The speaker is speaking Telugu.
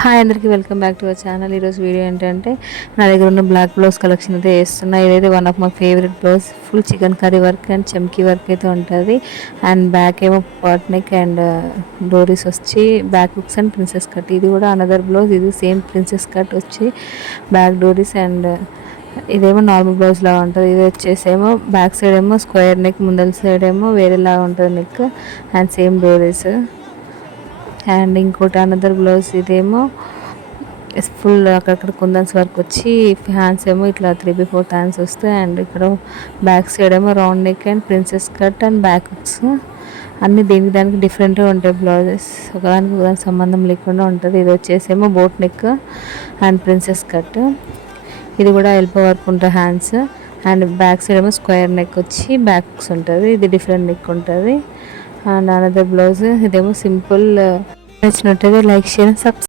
హాయ్ అందరికీ welcome back to our channel. ఈరోజు వీడియో ఏంటంటే నా దగ్గర ఉన్న బ్లాక్ బ్లౌజ్ కలెక్షన్ అయితే వేస్తున్నా. ఇదైతే one of my favourite blouse. Full chikankari work and చమ్కీ వర్క్ అయితే ఉంటుంది. అండ్ బ్యాక్ ఏమో పాట్ నెక్ అండ్ డోరీస్ వచ్చి back hooks and princess cut. ఇది కూడా అనదర్ బ్లౌజ్. ఇది సేమ్ ప్రిన్సెస్ కట్ వచ్చి బ్యాక్ డోరీస్ అండ్ ఇదేమో నార్మల్ బ్లౌజ్ లాగా ఉంటుంది. ఇది వచ్చేసేమో బ్యాక్ సైడ్ ఏమో స్క్వేర్ నెక్, ముందల సైడ్ ఏమో వేరేలాగా ఉంటుంది నెక్ అండ్ సేమ్ డోరీస్. అండ్ ఇంకోటి అనదర్ బ్లౌజ్. ఇదేమో ఫుల్ అక్కడక్కడ కుందన్స్ వర్క్ వచ్చి హ్యాండ్స్ ఏమో ఇట్లా 3/4 హ్యాండ్స్ వస్తాయి. అండ్ ఇక్కడ బ్యాక్ సైడ్ ఏమో round neck and princess cut and back hooks. అన్నీ దానికి డిఫరెంట్గా ఉంటాయి బ్లౌజెస్. ఒకదానికి సంబంధం లేకుండా ఉంటుంది. ఇది వచ్చేసేమో boat neck and princess cut. ఇది కూడా ఎల్బో వర్క్ ఉంటుంది హ్యాండ్స్. అండ్ బ్యాక్ సైడ్ ఏమో స్క్వేర్ నెక్ వచ్చి బ్యాక్ హుక్స్ ఉంటుంది. ఇది డిఫరెంట్ నెక్ ఉంటుంది. And another blouse. ఇదేమో సింపుల్. నచ్చినట్టయితే లైక్, షేర్, సబ్స్క్రైబ్.